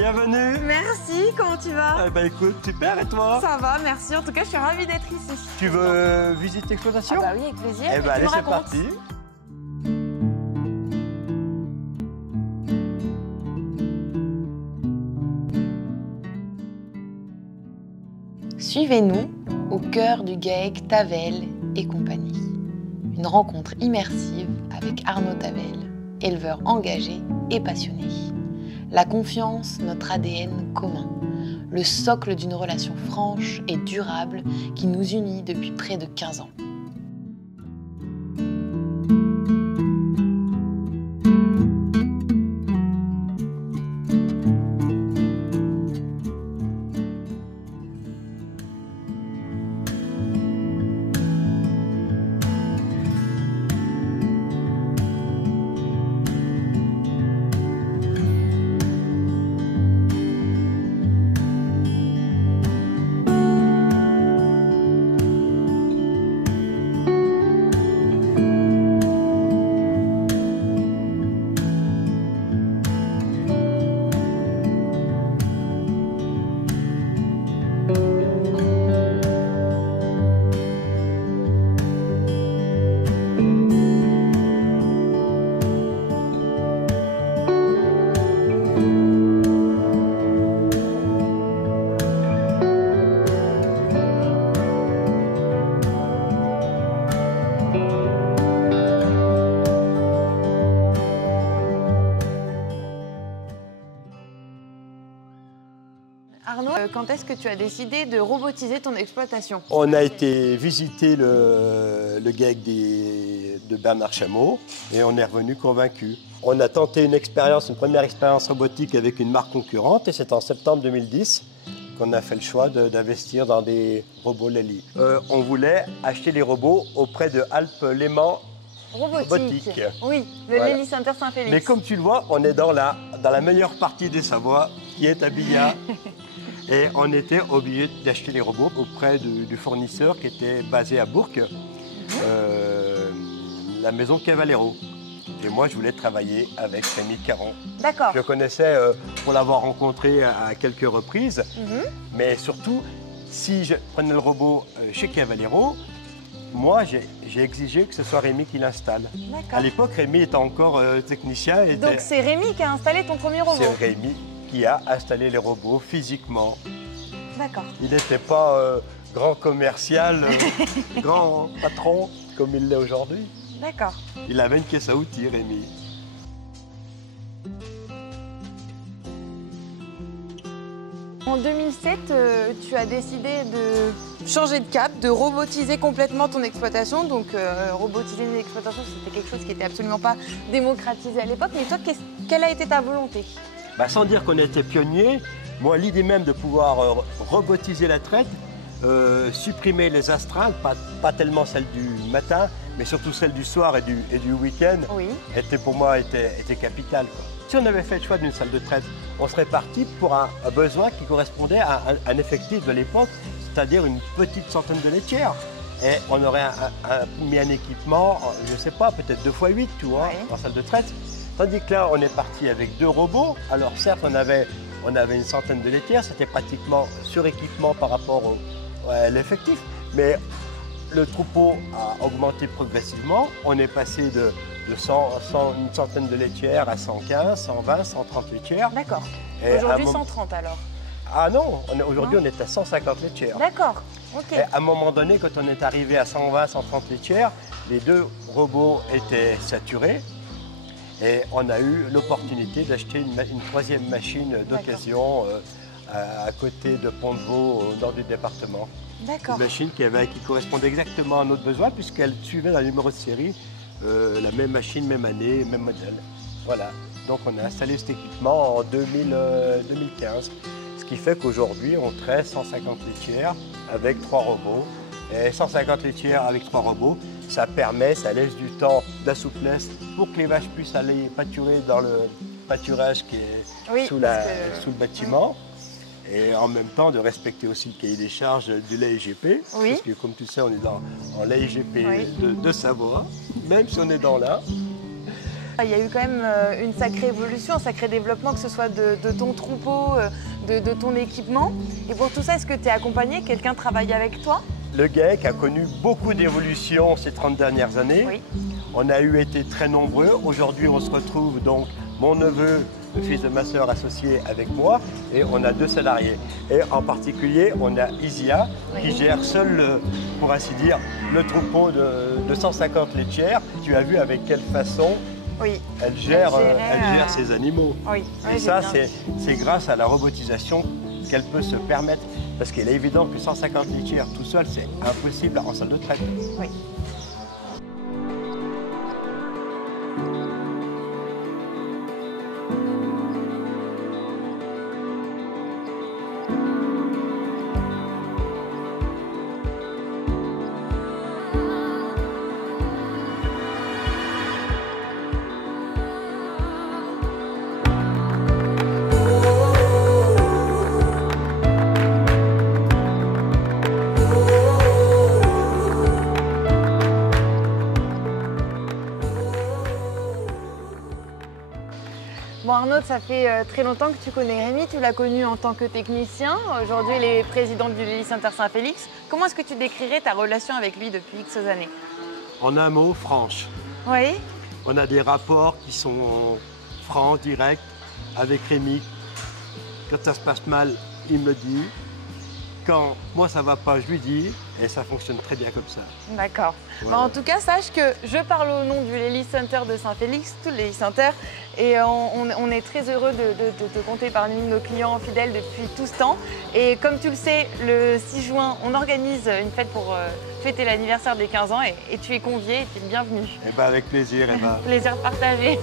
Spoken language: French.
Bienvenue. Merci, comment tu vas? Eh ben écoute, super, et toi? Ça va, merci. En tout cas, je suis ravie d'être ici. Tu veux visiter l'exploitation? Ah bah oui, avec plaisir. Eh ben allez, c'est parti. Suivez-nous au cœur du GAEC Tavel et compagnie. Une rencontre immersive avec Arnaud Tavel, éleveur engagé et passionné. La confiance, notre ADN commun. Le socle d'une relation franche et durable qui nous unit depuis près de 15 ans. Arnaud, quand est-ce que tu as décidé de robotiser ton exploitation? On a été visiter le GAEC de Bernard Chameau et on est revenu convaincu. On a tenté une première expérience robotique avec une marque concurrente et c'est en septembre 2010 qu'on a fait le choix d'investir dans des robots Lely. On voulait acheter les robots auprès de Alpes Léman Robotique. Oui, le Voilà. Lely Center Saint-Félix. Mais comme tu le vois, on est dans la meilleure partie des Savoies, qui est à Billa. Et on était obligé d'acheter les robots auprès du fournisseur qui était basé à Bourg, la maison Cavallero. Et moi, je voulais travailler avec Rémi Caron. D'accord. Je le connaissais pour l'avoir rencontré à quelques reprises. Mais surtout, si je prenais le robot chez Cavallero, moi, j'ai exigé que ce soit Rémi qui l'installe. D'accord. À l'époque, Rémi était encore technicien. Donc c'est Rémi qui a installé ton premier robot? C'est Rémi qui a installé les robots physiquement. D'accord. Il n'était pas grand commercial, grand patron comme il l'est aujourd'hui. D'accord. Il avait une caisse à outils, Rémi. En 2007, tu as décidé de changer de cap, de robotiser complètement ton exploitation. Donc robotiser une exploitation, c'était quelque chose qui n'était absolument pas démocratisé à l'époque. Mais toi, quelle a été ta volonté? Sans dire qu'on était pionnier, moi, l'idée même de pouvoir robotiser la traite, supprimer les astreintes, pas tellement celles du matin, mais surtout celles du soir et du week-end, Oui. pour moi, était capitale, quoi. Si on avait fait le choix d'une salle de traite, on serait parti pour un besoin qui correspondait à un effectif de l'époque, c'est-à-dire une petite centaine de laitières. Et on aurait mis un équipement, je ne sais pas, peut-être 2x8, tu vois, Oui. en salle de traite. Tandis que là, on est parti avec 2 robots. Alors certes, on avait une centaine de laitières, c'était pratiquement suréquipement par rapport à l'effectif. Mais le troupeau a augmenté progressivement. On est passé de une centaine de laitières à 115, 120, 130 laitières. D'accord. Et Aujourd'hui, 130 alors? Ah non, aujourd'hui on est à 150 laitières. D'accord, ok. Et à un moment donné, quand on est arrivé à 120, 130 laitières, les 2 robots étaient saturés. Et on a eu l'opportunité d'acheter une 3e machine d'occasion à côté de Pont-de-Vaux, au nord du département. D'accord. Une machine qui correspondait exactement à notre besoin puisqu'elle suivait dans le numéro de série la même machine, même année, même modèle. Voilà. Donc on a installé cet équipement en 2015. Ce qui fait qu'aujourd'hui on traite 150 laitières avec 3 robots. Et 150 laitières avec 3 robots, ça laisse du temps d'assouplesse pour que les vaches puissent aller pâturer dans le pâturage qui est sous le bâtiment. Et en même temps de respecter aussi le cahier des charges du lait IGP. Oui. Parce que comme tu sais, on est en lait IGP de Savoie, même si on est dans l'Ain. Il y a eu quand même une sacrée évolution, un sacré développement, que ce soit de ton troupeau, de ton équipement. Et pour tout ça, est-ce que tu es accompagné? Quelqu'un travaille avec toi? Le GAEC a connu beaucoup d'évolutions ces 30 dernières années. Oui. On a été très nombreux. Aujourd'hui, on se retrouve donc, mon neveu, le fils de ma sœur, associé avec moi, et on a 2 salariés. Et en particulier, on a Isia, qui gère seule, pour ainsi dire, le troupeau de 150 laitières. Tu as vu avec quelle façon elle gère ses animaux. Oui. Et ça, c'est grâce à la robotisation qu'elle peut se permettre. Parce qu'il est évident que 150 laitières tout seul, c'est impossible en salle de traite. Oui. Bon Arnaud, ça fait très longtemps que tu connais Rémi, tu l'as connu en tant que technicien. Aujourd'hui, il est président du Lely Center Saint-Félix. Comment est-ce que tu décrirais ta relation avec lui depuis X années? En un mot, franche. Oui. On a des rapports qui sont francs, directs, avec Rémi. Quand ça se passe mal, il me le dit. Quand moi ça va pas, je lui dis, et ça fonctionne très bien comme ça. D'accord. Voilà. En tout cas, sache que je parle au nom du Lely Center de Saint-Félix, tout le Lely Center, et on est très heureux de te compter parmi nos clients fidèles depuis tout ce temps. Et comme tu le sais, le 6 juin, on organise une fête pour fêter l'anniversaire des 15 ans, et tu es convié, et tu es le bienvenu. Eh ben avec plaisir, Eva. Plaisir partagé.